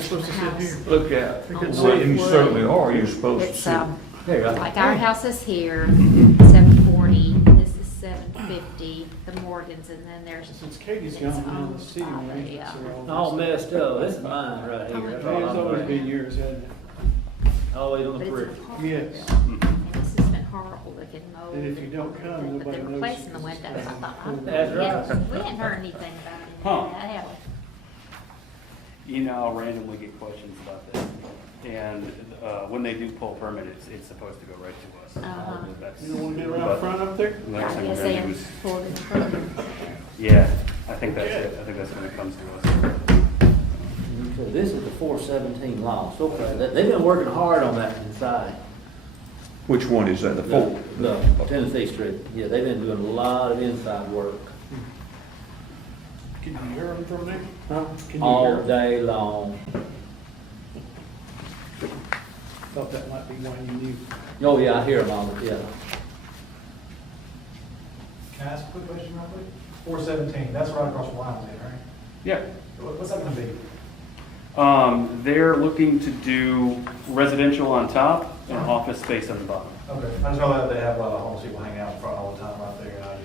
we supposed to sit here? Look out. Well, You certainly are, you're supposed to It's, sit. There you go. like our house is here, 740, this is 750, the Morgans, and then there's. Since Katie's gone down the city, right? Yeah. All messed up. This is mine right here. That's all It's I'm always doing. been yours, hasn't it? Always on But the it's periphery. been horrible. Yes. And this has been horrible, looking mold. And if you don't come, But nobody they're knows. replacing the windows. I thought, That's right. We hadn't heard anything about it. Huh. Have we? You know, I'll randomly get questions about that. And when they do pull permit, it's supposed to go right to us. Uh-huh. That's- You don't want to be around front up there? Next I thing guess we're they gonna do have is- pulled it further. Yeah, I think that's it. I think that's when it comes to us. So this is the 417 loss. Okay, they've been working hard on that inside. Which one is that, the fourth? No, Tennessee Street. Yeah, they've been doing a lot of inside work. Can you hear them from there? Huh? Can you All hear 'em? day long. Thought that might be one you knew. Oh, yeah, I hear them all, yeah. Can I ask a quick question real quick? 417, that's right across the line, right? Yeah. What's that gonna be? They're looking to do residential on top and office space on the bottom. Okay, I just know that they have a lot of homeless people hanging out in front all the time right there, and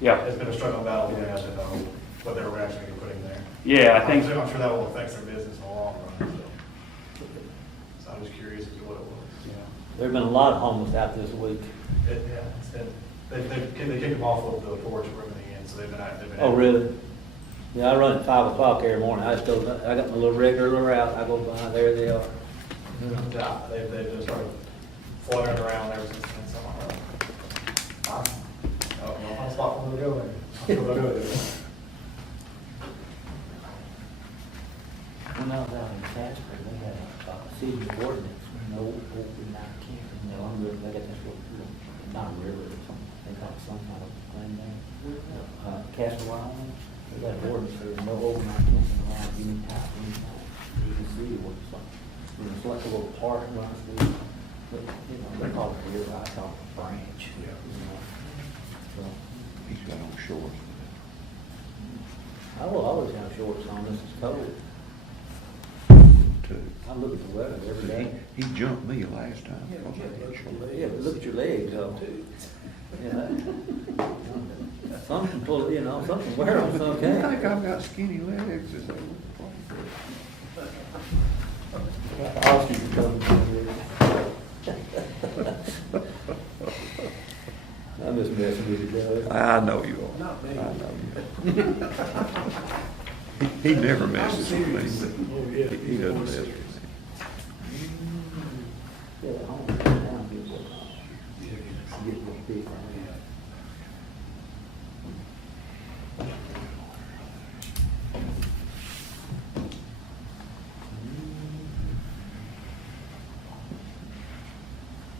Yeah. it's been a struggle battle, and I didn't know what they were actually putting there. Yeah, I think, I'm sure that will affect their business in the long run, so I'm just curious as to what it was. yeah. There've been a lot of homeless out this week. Yeah, it's been, they kicked them off of the porch and everything in, so they've been. Oh, really? Yeah, I run at 5 o'clock every morning. I just go, I got my little regular route. I go by, there they are. Yeah, they've just started fluttering around ever since then, so I'm like, oh, no, I'll spot them to go in. I'll go do it. When I was out in Casper, they had a city ordinance, no overnight camping. You know, they got this little, not a river or something, they got some kind of thing there. Casper, Wyoming, they got an ordinance, there's no overnight camping around any time, anytime. You can see what's like, it's like a little park runs through, but, you know, they call it a river, I call it a branch. You know. So, He's got on shorts. I will always have shorts on, this is cold. Too. I look at the weather every day. He jumped me last time. because I had shorts. Yeah, but look at your legs though. Yeah. Something pull, you know, something wear them, some You can't. think I've got skinny legs? Is that what? Ask you to come down I'm just messing with you, Doug. I know you are. I know you are. He never messes with me, but he doesn't mess with me. Yeah, at home, down, get a little big.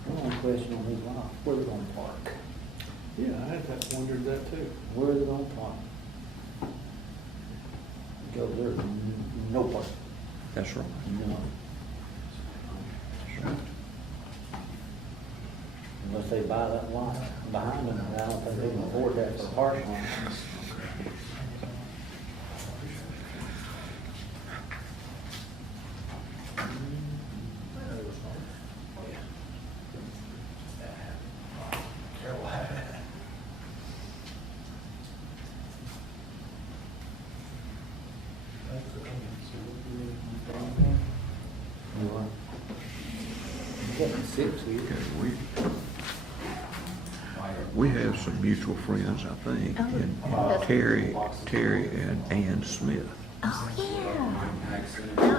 One question on these lots, where are they gonna park? Yeah, I had that, wondered that too. Where are they gonna park? Go there, no park, That's right. no. That's right. Unless they buy that lot behind them, I don't think they can afford that for a parking lot. Getting six here. Okay, we have some mutual friends, I think, in Terry and Ann Smith. Oh, yeah. Well,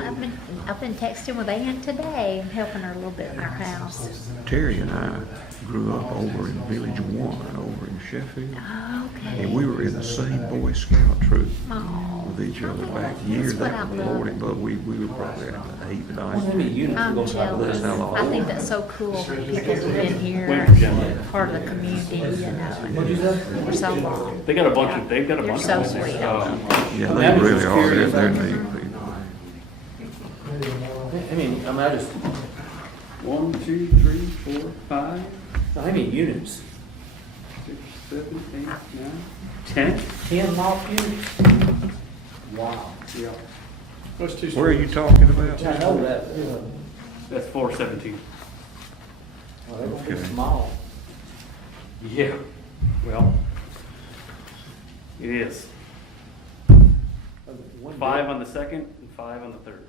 I've been texting with Ann today and helping her a little bit in our house. Terry and I grew up over in Village 1, over in Sheffield. Oh, okay. And we were in the same Boy Scout troop Oh, with each other back years. That's what That I'm was Lord, loving. but we were probably at the 8th, How many 9th. units are I'm going to jealous. That's how long. I think that's so cool. People who've been here, part of the community, you What'd you know, say? for so long. They got a bunch of, they've got a You're bunch so of sweet. Yeah, they really are. They're neat people. I just, 1, 2, 3, 4, 5, how many units? 6, 7, 8, 9, 10. 10 loft units? Wow. Yeah. Those two Where are you stories. talking about? I know that, That's 417. well, they're gonna be Okay. small. Yeah, well, it is. 5 on the second and 5 on the third.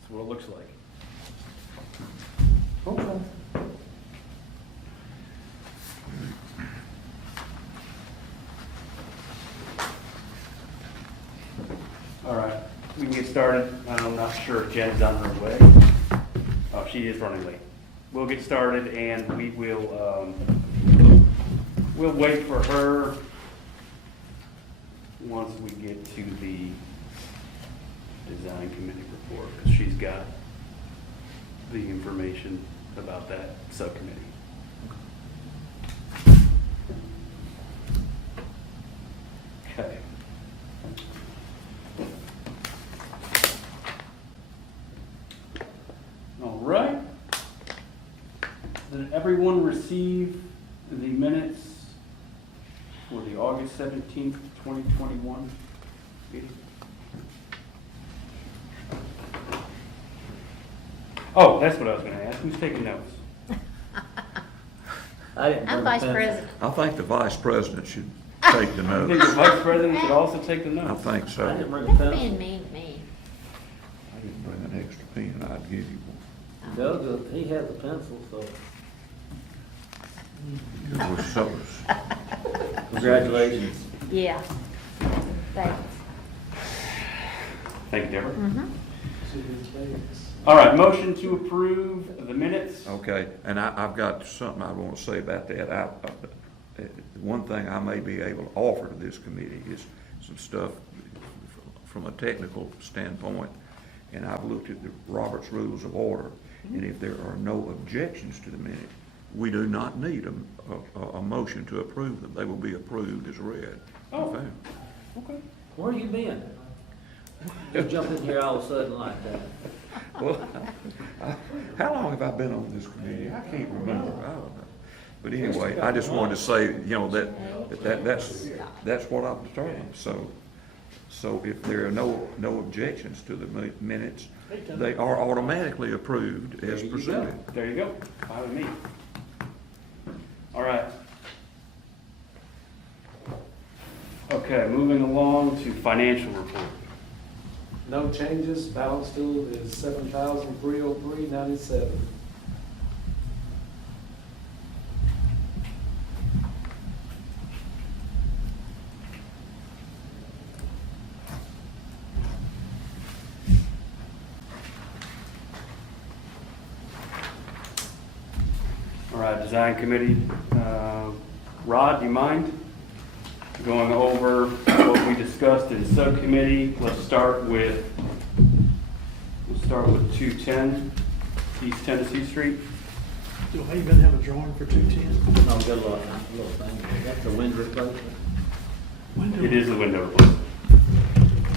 That's what it looks like. Okay. All right, we can get started. I'm not sure if Jen's on her way. Oh, she is running late. We'll get started and we will, we'll wait for her once we get to the design committee report, because she's got the information about that subcommittee. Okay. All right. Did everyone receive the minutes for the August 17th, 2021 meeting? Oh, that's what I was going to ask. Who's taking notes? I didn't bring I'm a vice pencil. president. I think the vice president should take the I think the notes. vice president should also take the I notes. think I so. didn't bring a That's pencil. being mean to me. I didn't bring an extra pen, I'd give you one. Doug, he had the pencil, so It was so, congratulations. Yeah. Thanks. Thank you, Deborah. Mm-hmm. All right, motion to approve the minutes. okay, and I've got something I want to say about that. One thing I may be able to offer to this committee is some stuff from a technical standpoint, and I've looked at the Robert's Rules of Order, and if there are no objections to the minute, we do not need a motion to approve them. They will be approved as read. Oh. Okay. Okay. Where you been? Just jump in here all of a sudden like that. Well, how long have I been on this committee? I can't remember. I don't know. But anyway, I just wanted to say, you know, that's what I've determined. So if there are no objections to the minutes, they are automatically approved as There you presented. There you go. Fine with me. All right. Okay, moving along to financial report. No changes, balance still is $7,303.97. All right, design committee. Rod, do you mind going over what we discussed in subcommittee? We'll start with 210 East Tennessee Street. Do I even have a drawing for 210? No, got a little thing. That's the wind replacement. It is the window replacement.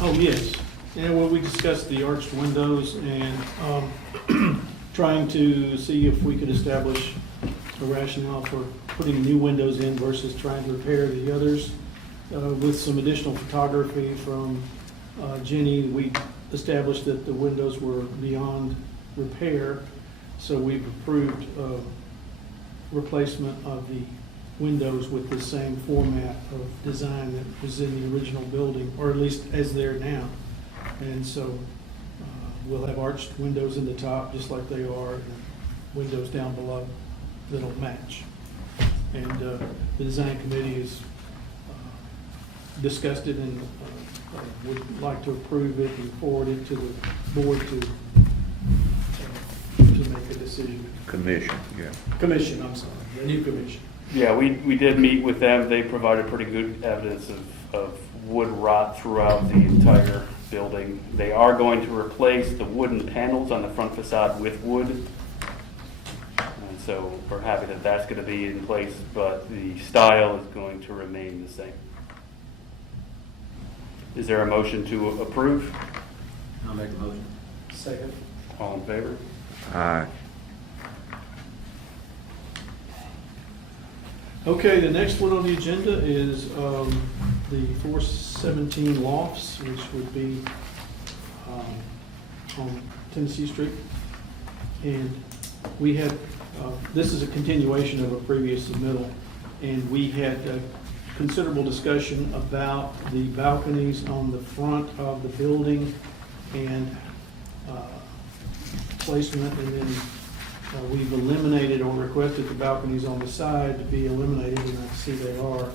Oh, yes. Yeah, well, we discussed the arched windows and trying to see if we could establish a rationale for putting new windows in versus trying to repair the others. With some additional photography from Jenny, we established that the windows were beyond repair, so we've approved replacement of the windows with the same format of design that was in the original building, or at least as they're now. And so we'll have arched windows in the top, just like they are, and windows down below that'll match. And the design committee has discussed it and would like to approve it and forward it to the board to make a decision. Commission, yeah. Commission, I'm sorry, the new commission. Yeah, we did meet with them. They provided pretty good evidence of wood rot throughout the entire building. They are going to replace the wooden panels on the front facade with wood. And so we're happy that that's going to be in place, but the style is going to remain the same. Is there a motion to approve? I'll make a motion. Second. All in favor? Aye. Okay, the next one on the agenda is the 417 lofts, which would be on Tennessee Street. And we had, this is a continuation of a previous submittal, and we had considerable discussion about the balconies on the front of the building and placement, and then we've eliminated or requested the balconies on the side to be eliminated, and I see they are.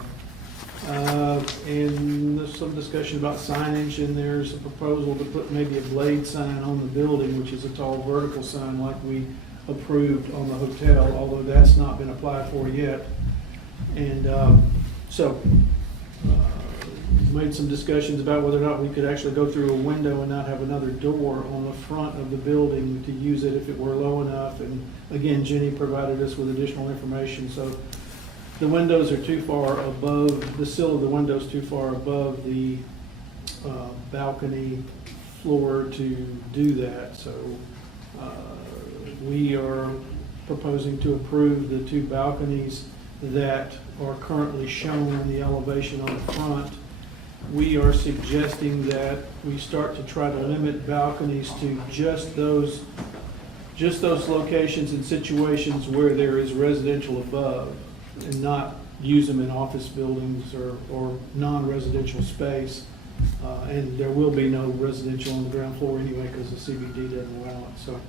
And there's some discussion about signage, and there's a proposal to put maybe a blade sign on the building, which is a tall vertical sign like we approved on the hotel, although that's not been applied for yet. And so, made some discussions about whether or not we could actually go through a window and not have another door on the front of the building to use it if it were low enough. And again, Jenny provided us with additional information. So the windows are too far above, the sill of the windows too far above the balcony floor to do that. So we are proposing to approve the two balconies that are currently shown on the elevation on the front. We are suggesting that we start to try to limit balconies to just those locations and situations where there is residential above, and not use them in office buildings or non-residential space. And there will be no residential on the ground floor anyway because the CBD doesn't allow it. So,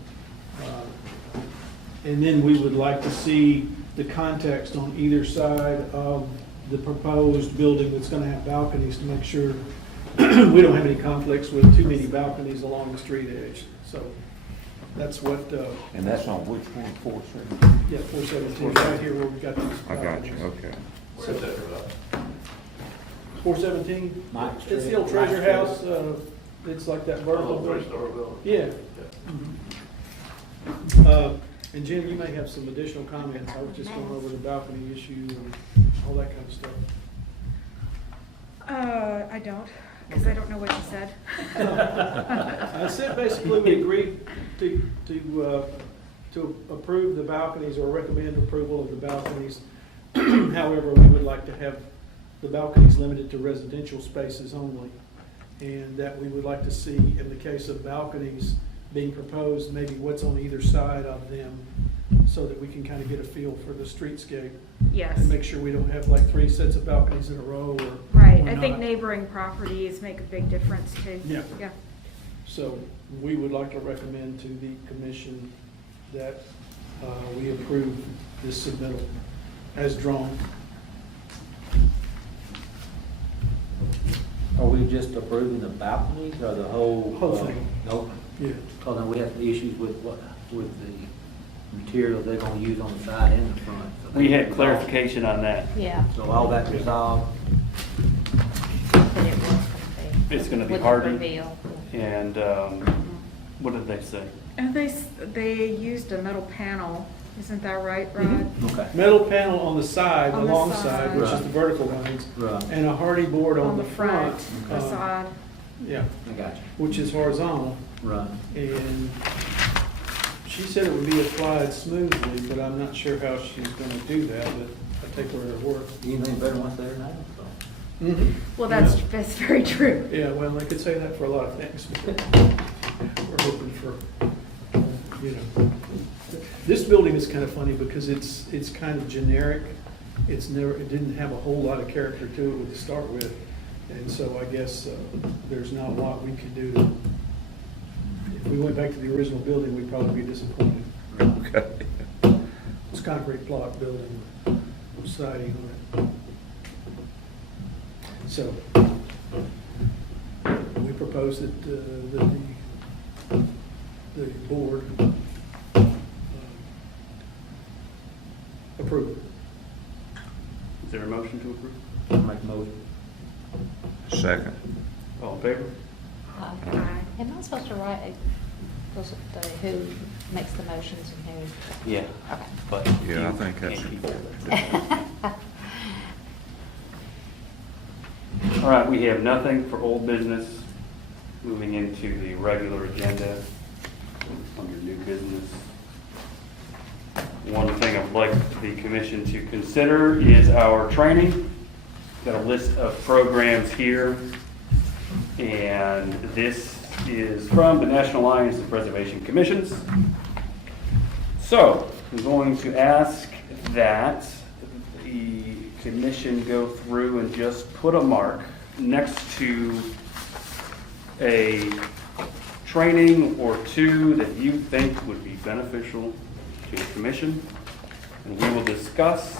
and then we would like to see the context on either side of the proposed building that's going to have balconies to make sure we don't have any conflicts with too many balconies along the street edge. So that's what. And that's on which one, 417? Yeah, 417, right here where we got these. I got you, balconies. okay. Where's that for? 417? Mike It's the Street. old treasure Mike house. It's like that vertical. Yeah. And Jim, you may have some additional comments. I was just going over the balcony issue and all that kind of stuff. I don't, because I don't know what you said. I said basically we agreed to approve the balconies or recommend approval of the balconies. However, we would like to have the balconies limited to residential spaces only. And that we would like to see, in the case of balconies being proposed, maybe what's on either side of them so that we can kind of get a feel for the streetscape. Yes. And make sure we don't have like 3 sets of balconies in a row or. Right, or I think not. neighboring properties make a big difference too. Yeah. Yeah. So we would like to recommend to the commission that we approve this submittal as drawn. Are we just approving the balconies or the whole? Whole thing. No, Yeah. because then we have issues with the material they're gonna use on the side and the front. So We they- had clarification on that. Yeah. So all that resolved, But it was gonna be. It's gonna be With the hardened. reveal. And what did they say? And they used a metal panel, isn't that right, Rod? okay, Metal panel on the side, On the alongside, side. which is Right. the vertical lines, right, and a hardy board on the front. facade. Yeah, I got which is horizontal. you, right. And she said it would be applied smoothly, but I'm not sure how she's gonna do that, but I take her at her word. Anything better than what's there now, so. Well, that's very true. Yeah, well, they could say that for a lot of things. We're hoping for, you know. This building is kind of funny because it's kind of generic. It didn't have a whole lot of character to it to start with. And so I guess there's not a lot we could do to, if we went back to the original building, we'd probably be disappointed. Okay. It's a concrete block building with siding on it. So we propose that the board approve it. Is there a motion to approve? I'll make a motion. Second. All in favor? Aye. Am I supposed to write, who makes the motions and who? Yeah. Okay. But Yeah, I you think that's can't keep important. All right, we have nothing for old business. Moving into the regular agenda under new business. One thing I'd like the commission to consider is our training. Got a list of programs here. And this is from the National Alliance of Preservation Commissions. So, I'm going to ask that the commission go through and just put a mark next to a training or two that you think would be beneficial to the commission, and we will discuss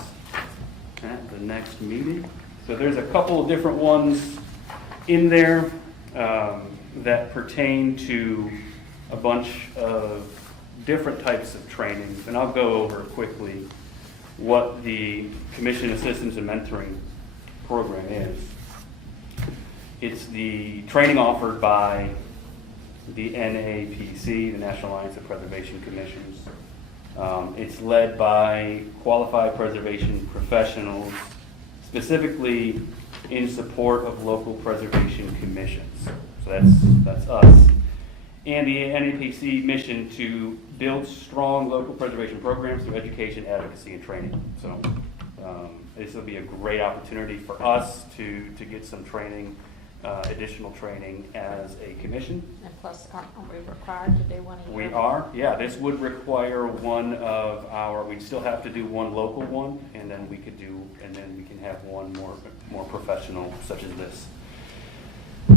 at the next meeting. So there's a couple of different ones in there that pertain to a bunch of different types of trainings, and I'll go over quickly what the Commission Assistance and Mentoring Program is. It's the training offered by the NAPC, the National Alliance of Preservation Commissions. It's led by qualified preservation professionals, specifically in support of local preservation commissions. So that's us. And the NAPC mission to build strong local preservation programs through education, advocacy, and training. So this will be a great opportunity for us to get some training, additional training as a commission. And plus, aren't we required to do one a year? We are, yeah. This would require one of our. We'd still have to do one local one, and then we can have one more professional, such as this.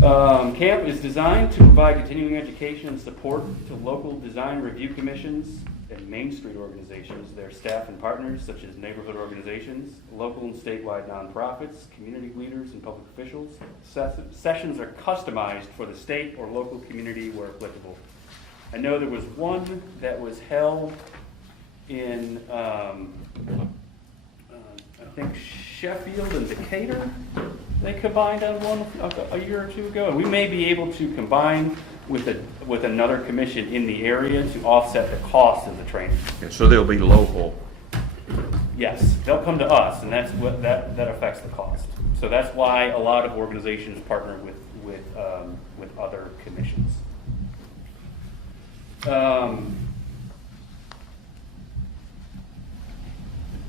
CAMP is designed to provide continuing education and support to local design review commissions and Main Street organizations, their staff and partners, such as neighborhood organizations, local and statewide nonprofits, community leaders, and public officials. Sessions are customized for the state or local community where applicable. I know there was one that was held in, I think, Sheffield and Decatur. They combined on one a year or two ago. And we may be able to combine with another commission in the area to offset the cost of the training. Yeah, so they'll be local. Yes, they'll come to us, and that's what that affects the cost. So that's why a lot of organizations partner with other commissions.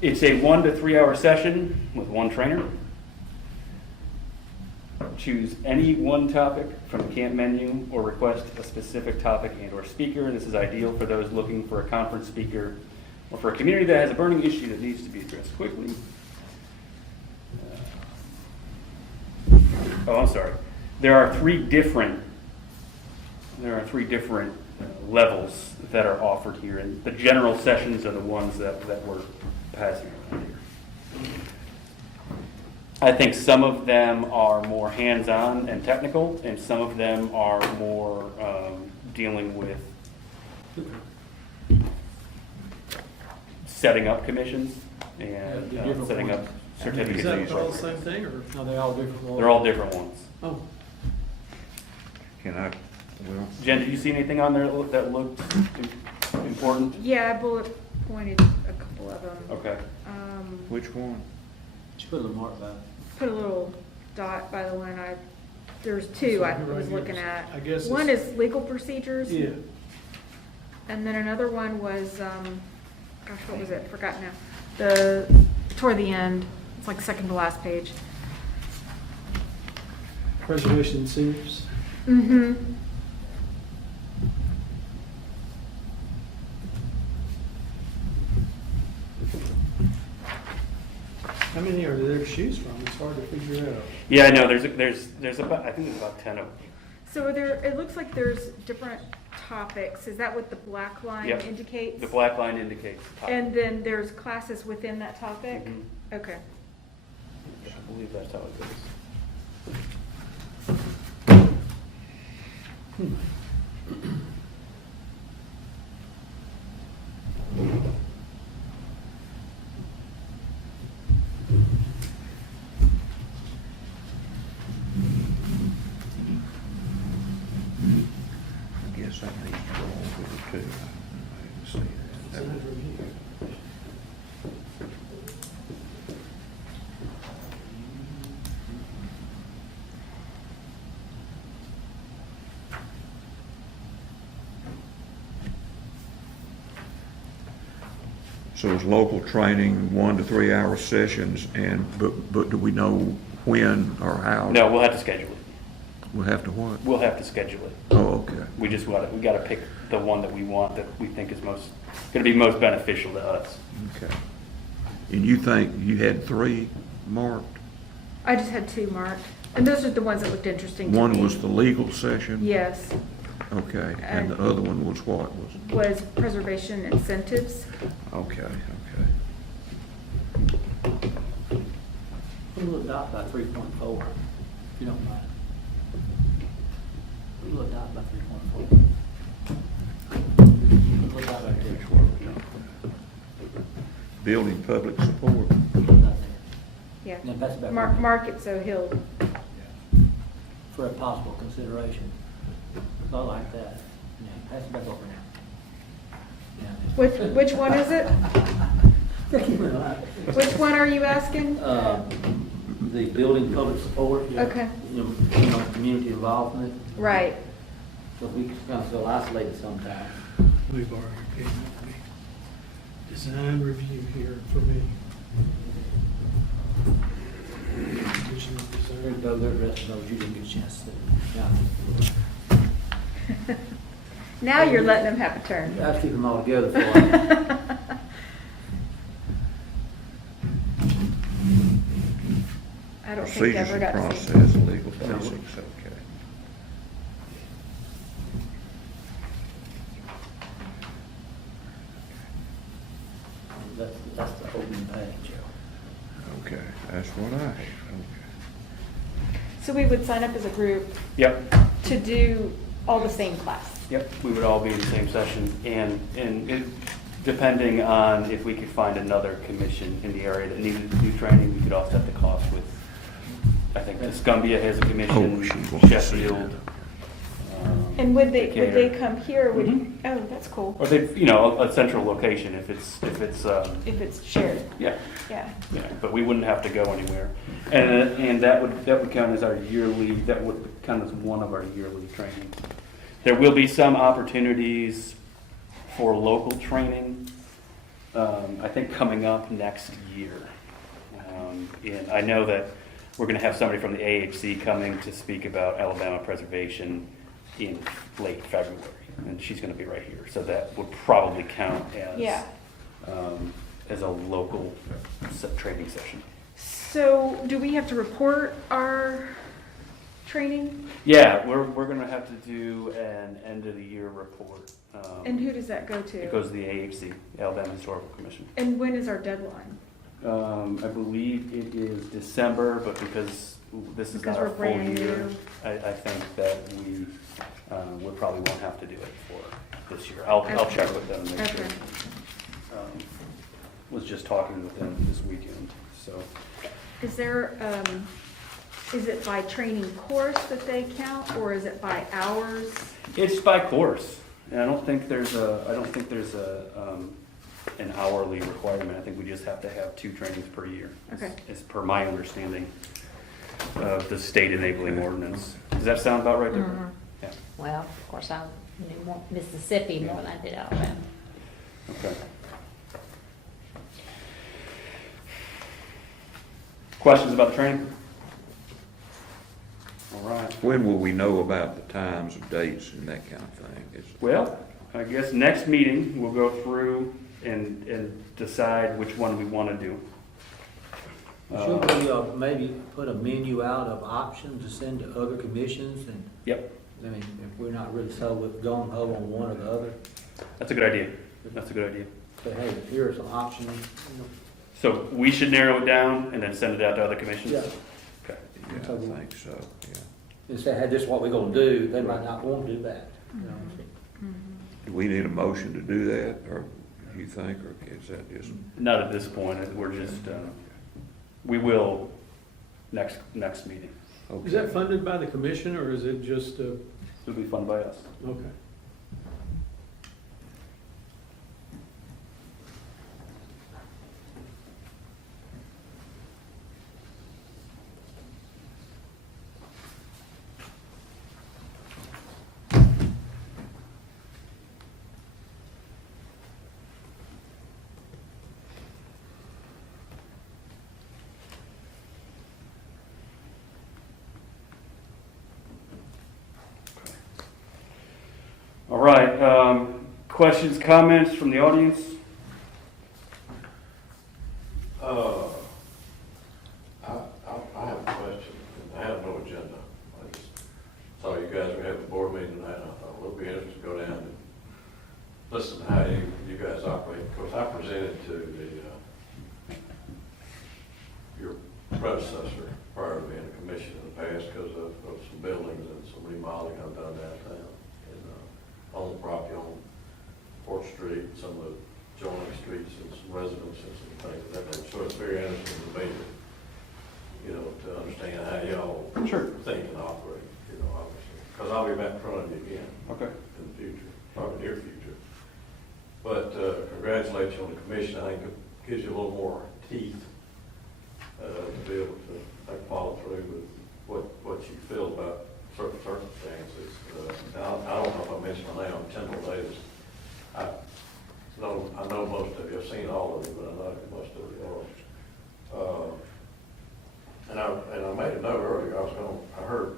It's a 1 to 3 hour session with one trainer. Choose any one topic from the camp menu or request a specific topic and or speaker. This is ideal for those looking for a conference speaker or for a community that has a burning issue that needs to be addressed quickly. I'm sorry. There are three different levels that are offered here, and the general sessions are the ones that we're passing around here. I think some of them are more hands-on and technical, and some of them are more dealing with setting up commissions and setting up certificates. Is that all the same thing, or? No, they're all different ones. They're all different ones. Oh, Jen, did you see anything on there that looked important? Yeah, I bullet pointed a couple of them. Okay. Which one? Just put a little mark by it. Put a little dot by the one there's two I Something right was here. looking at. I guess One it's- is legal procedures. yeah. And then another one was, gosh, what was it? Forgot now. Toward the end. It's like second to last page. Preservation seniors. Mm-hmm. How many are there to choose from? It's hard to figure out. Yeah, I know. There's about, I think there's about 10 of them. So it looks like there's different topics. Is that what the black line Yep. indicates? The black line indicates the topic. And then there's classes within that topic? Mhm. Okay. I believe that's how it goes. I guess that needs to go over it too. I didn't see that. It's over here. So it's local training, 1 to 3 hour sessions, but do we know when or how? No, we'll have to schedule it. We'll have to what? We'll have to schedule it. Oh, okay. We gotta pick the one that we want, that we think is gonna be most beneficial to us. Okay. And you think you had 3 marked? I just had 2 marked, and those are the ones that looked interesting to me. One was the legal session? Yes, Okay, and the other one was what? was preservation incentives. Okay, okay. Put a little dot by 3.4, if you don't mind. Put a little dot by 3.4. Put a little dot right there. Which one? Building public support. Put a little dot there. Yeah. Then pass it back. Mark it so he'll, For a possible consideration. I like that. Yeah, pass it back over now. Yeah. which one is it? Which one are you asking? The building public support. Okay. Community involvement. Right. So we kind of feel isolated sometimes. We've already came up with the design review here for me. Original There you design. go, the rest of those you didn't get a chance to. Yeah. Now you're letting them have a turn. I'll keep them all together for you. I don't think Procedures Deborah and got to see. process, legal basics, okay. That's the opening page. Okay, that's what I have, okay. So we would sign up as a group Yep, to do all the same class. yep, we would all be in the same session, and depending on if we could find another commission in the area that needed to do training, we could offset the cost with, I think, Escumbia has a Oh, commission, she wants to see Sheffield. And would they Decatur. come here, would, Mhm. oh, that's cool, Or they, a central location if it's, if it's shared, yeah. yeah. Yeah, but we wouldn't have to go anywhere. And that would count as our yearly, that would count as one of our yearly trainings. There will be some opportunities for local training, I think coming up next year. And I know that we're gonna have somebody from the AHC coming to speak about Alabama preservation in late February, and she's gonna be right here. So that would probably count Yeah. as a local training session. So do we have to report our training? Yeah, we're gonna have to do an end of the year report. And who does that go It to? goes to the AHC, Alabama Historical Commission. And when is our deadline? I believe it is December, but because this is Because not our we're full brand year, new. I think that we probably won't have to do it for this year. I'll check with them and make sure. Okay. Was just talking with them this weekend, so. Is there, is it by training course that they count, or is it by hours? It's by course, and I don't think there's an hourly requirement. I think we just have to have 2 trainings per year. Okay. Is per my understanding of the state enabling ordinance. Does that sound about right there? Mhm. Yeah, Well, of course, I knew more Mississippi more than I did Alabama. okay. Questions about the training? All right. When will we know about the times and dates and that kind of thing? Well, I guess next meeting, we'll go through and decide which one we want to do. Should we maybe put a menu out of options to send to other commissions? And Yep, I mean, if we're not really so gung ho on one or the other, that's a good idea. That's a good idea. say, hey, here are some options. So we should narrow it down and then send it out to other commissions? Yeah. Okay. Yeah, I think so, yeah. And say, hey, this is what we're gonna do, they might not want to do that. You know what I'm saying? Do we need a motion to do that, or do you think, or is that just? Not at this point, we're just, we will next meeting. Is that funded by the commission, or is it just, It'll be fun by us. okay? All right, questions, comments from the audience? I have a question. I have no agenda. I just saw you guys were having a board meeting tonight. I thought we'll be interested to go down and listen to how you guys operate. Of course, I presented to your predecessor prior to being a commission in the past because of some buildings and some remodeling I've done downtown and on the property on 4th Street, some of the joining streets and some residences and things of that nature. So it's very interesting to me to understand how y'all Sure. think and operate, obviously. Because I'll be back in front of you again Okay. in the future, probably near future. But congratulate you on the commission. I think it gives you a little more teeth to be able to follow through with what you feel about certain circumstances. And I don't know if I mentioned my name, I'm Kendall Davis. I know most of you, I've seen all of you, but I know most of you are. And I made a note earlier, I heard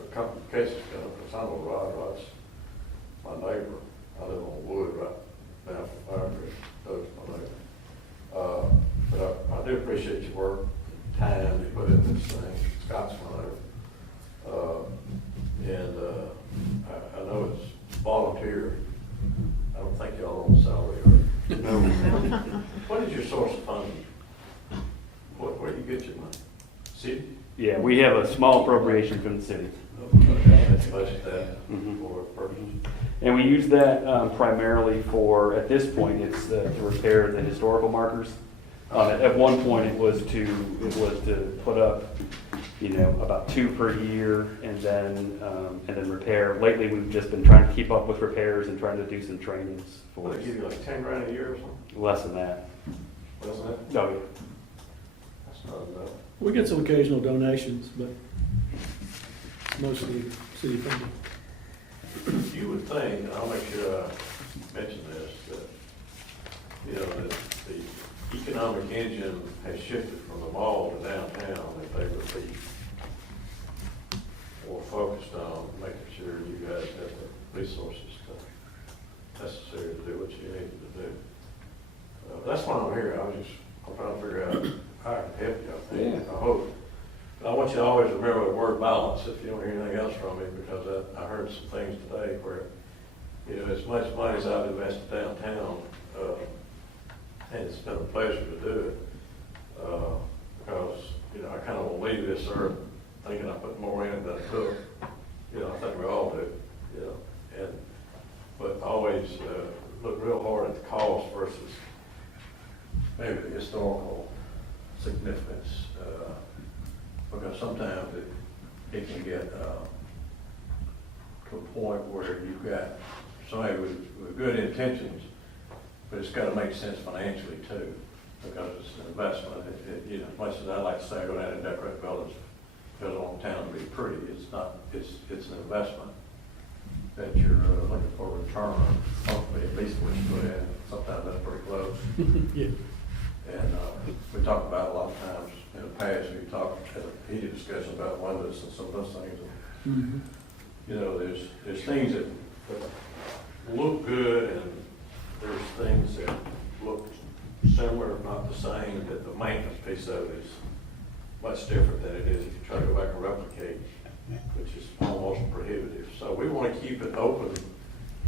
a couple of cases come up, because I know Rod's my neighbor. I live on Wood right down from Firebridge, Doug's my neighbor. But I do appreciate your work, time you put in this thing. Scott's my neighbor. And I know it's volunteer. I don't think y'all on salary, are you? No. What is your source of funding? Where do you get your money? City? Yeah, we have a small appropriation from the city. That's budget that Mhm. for a purpose. And we use that primarily for, at this point, it's to repair the historical markers. At one point, it was to put up, about 2 per year and then repair. Lately, we've just been trying to keep up with repairs and trying to do some trainings for What, they give you like 10 grand a year or something? less than that. Less than that? Oh, yeah. That's not enough. We get some occasional donations, but mostly city funding. You would think, and I'll make sure I mention this, that, that the economic engine has shifted from the mall to downtown, that they would be more focused on making sure you guys have the resources necessary to do what you need to do. That's why I'm here. I'm trying to figure out how I can help you, I think. I hope. But I want you to always remember the word balance if you don't hear anything else from me, because I heard some things today where, as much money as I've invested downtown, and it's been a pleasure to do it, because, I kind of want to leave this earth thinking I put more in than I took. I think we all do, but always look real hard at the cost versus maybe the historical significance, because sometimes it can get to a point where you've got somebody with good intentions, but it's got to make sense financially too, because it's an investment. As much as I like to say, I go down and decorate buildings because I want town to be pretty, it's not. It's an investment that you're looking for a return on, hopefully at least what you put in. Sometimes that's pretty close. Yeah. And we talk about a lot of times in the past, we talked, had a heated discussion about windows and some of those things. Mhm. There's things that look good and there's things that look similar, if not the same, that the maintenance piece of it is much different than it is if you try to go back and replicate, which is almost prohibitive. So we want to keep it open,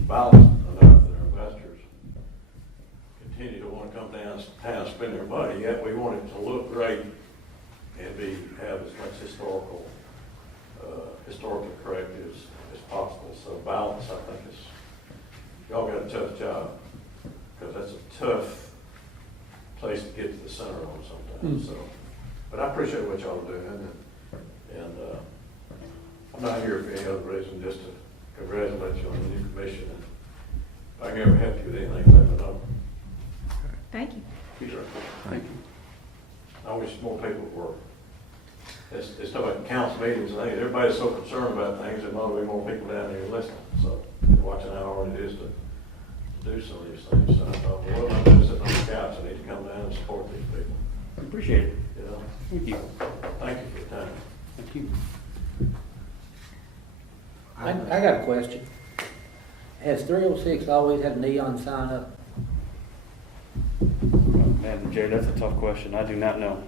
balanced enough that our investors continue to want to come down and spend their money, yet we want it to look great and have as much historically correct as possible. So balance, I think, y'all got a tough job, because that's a tough place to get to the center on sometimes. So, but I appreciate what y'all are doing, and I'm not here for any other reason, just to congratulate you on the new commission. And if I can ever help you with anything, let me know. Thank you. Sure. Thank you. I wish more people were. It's talking about council meetings and things. Everybody's so concerned about things, there might be more people down there listening. So watching how hard it is to do some of these things. So I thought, well, what am I doing sitting on the couch? I need to come down and support these people. Appreciate it. Thank you. Thank you for your time. Thank you. I got a question. has 306 always had a neon sign up? Man, Jay, that's a tough question. I do not know.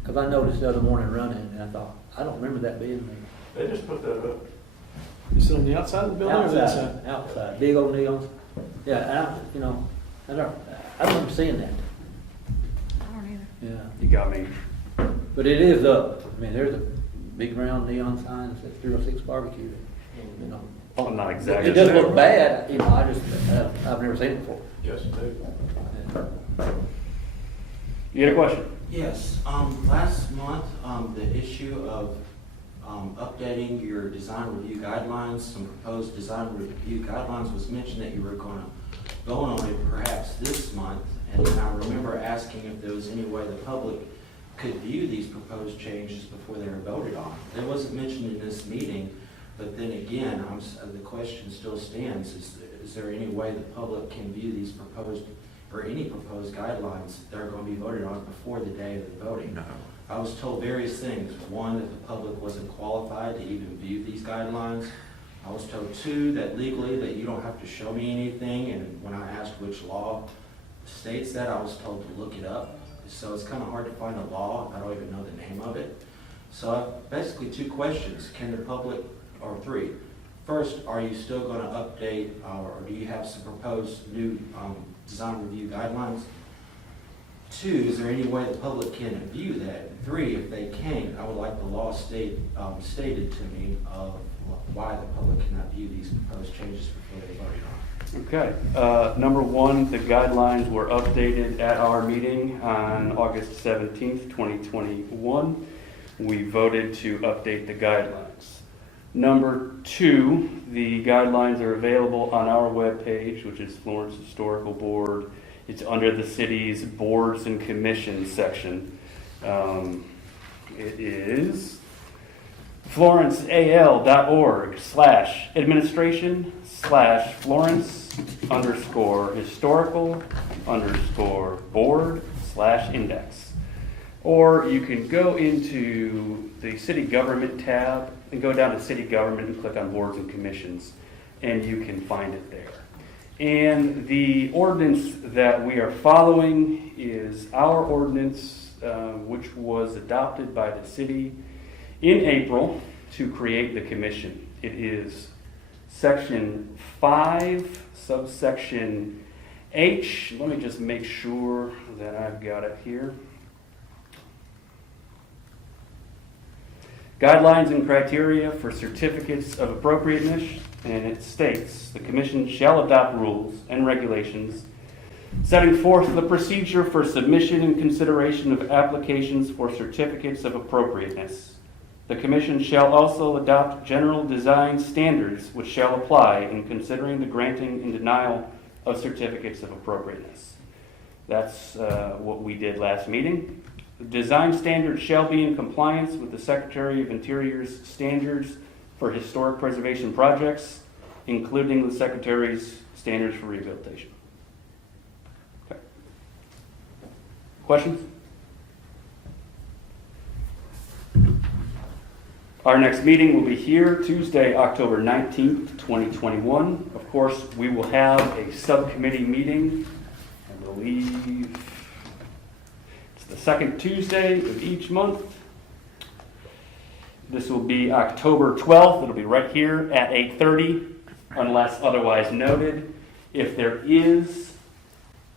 Because I noticed the other morning running, and I thought, I don't remember that being there. They just put that up. You sit on the outside of the building or the inside? Outside, outside, big old neon. Yeah, you know, I don't remember seeing that. I don't either. Yeah, You got me. but it is up. I mean, there's a big round neon sign that says 306 barbecue. You know, Oh, not exactly. it doesn't look bad. You know, I've never seen it before. Yes, they do. You had a question? Yes, last month, the issue of updating your design review guidelines, some proposed design review guidelines was mentioned that you were gonna vote on it perhaps this month. And then I remember asking if there was any way the public could view these proposed changes before they were voted on. It wasn't mentioned in this meeting, but then again, the question still stands. Is there any way the public can view these proposed or any proposed guidelines that are going to be voted on before the day of the voting? No. I was told various things. One, that the public wasn't qualified to even view these guidelines. I was told, two, that legally that you don't have to show me anything, and when I asked which law states that, I was told to look it up. So it's kind of hard to find a law. I don't even know the name of it. So basically two questions. Can the public, or three. First, are you still going to update, or do you have some proposed new design review guidelines? Two, is there any way the public can view that? And three, if they can't, I would like the law stated to me of why the public cannot view these proposed changes before they vote on. Okay. Number one, the guidelines were updated at our meeting on August 17th, 2021. We voted to update the guidelines. Number two, the guidelines are available on our webpage, which is Florence Historical Board. It's under the city's boards and commissions section. It is florenceal.org/administration/Florence_historical_board/index. Or you can go into the city government tab and go down to city government and click on boards and commissions, and you can find it there. And the ordinance that we are following is our ordinance, which was adopted by the city in April to create the commission. It is section 5, subsection H. Let me just make sure that I've got it here. Guidelines and criteria for certificates of appropriateness, and it states, the commission shall adopt rules and regulations setting forth the procedure for submission and consideration of applications for certificates of appropriateness. The commission shall also adopt general design standards which shall apply in considering the granting and denial of certificates of appropriateness. That's what we did last meeting. The design standards shall be in compliance with the Secretary of Interior's standards for historic preservation projects, including the Secretary's standards for rehabilitation. Okay. Questions? Our next meeting will be here Tuesday, October 19th, 2021. Of course, we will have a subcommittee meeting, I believe it's the second Tuesday of each month. This will be October 12th. It'll be right here at 8:30, unless otherwise noted. If there is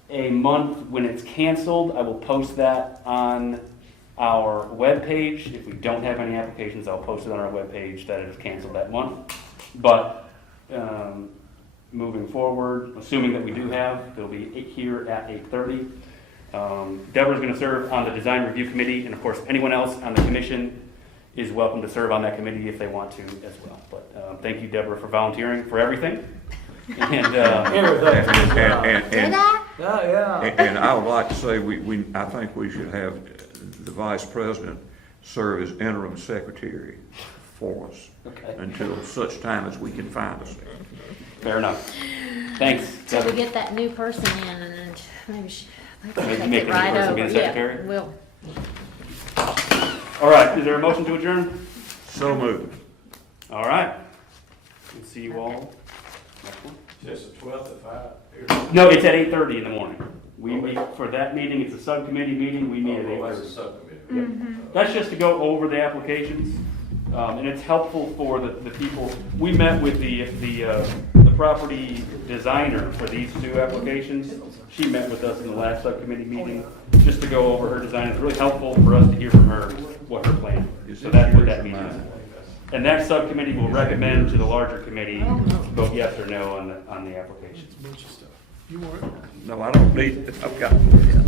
a month when it's canceled, I will post that on our webpage. If we don't have any applications, I'll post it on our webpage that it is canceled that month. But moving forward, assuming that we do have, it'll be here at 8:30. Deborah's going to serve on the design review committee, and of course, anyone else on the commission is welcome to serve on that committee if they want to as well. But thank you, Deborah, for volunteering for everything. And Did I? And I would like to say, I think we should have the vice president serve as interim secretary for us Okay. until such time as we can find us. fair enough. Thanks, Till we Deborah. get that new person in and maybe let's Maybe take make it the new right person over. be the Yeah, secretary? we'll. All right, is there a motion to adjourn? So moved. All right. We'll see you all next one. Just the 12th at 5? No, it's at 8:30 in the morning. We meet, for that meeting, it's a subcommittee meeting, we meet at Oh, that's a 8:30. subcommittee. That's just to go over the applications, and it's helpful for the people. We met with the property designer for these two applications. She met with us in the last subcommittee meeting, just to go over her design. It's really helpful for us to hear from her what her plan is. So that's what that meeting is. And that subcommittee will recommend to the larger committee, vote yes or no on the application. It's a bunch of stuff. You want it? No, I don't need, I've got, yeah.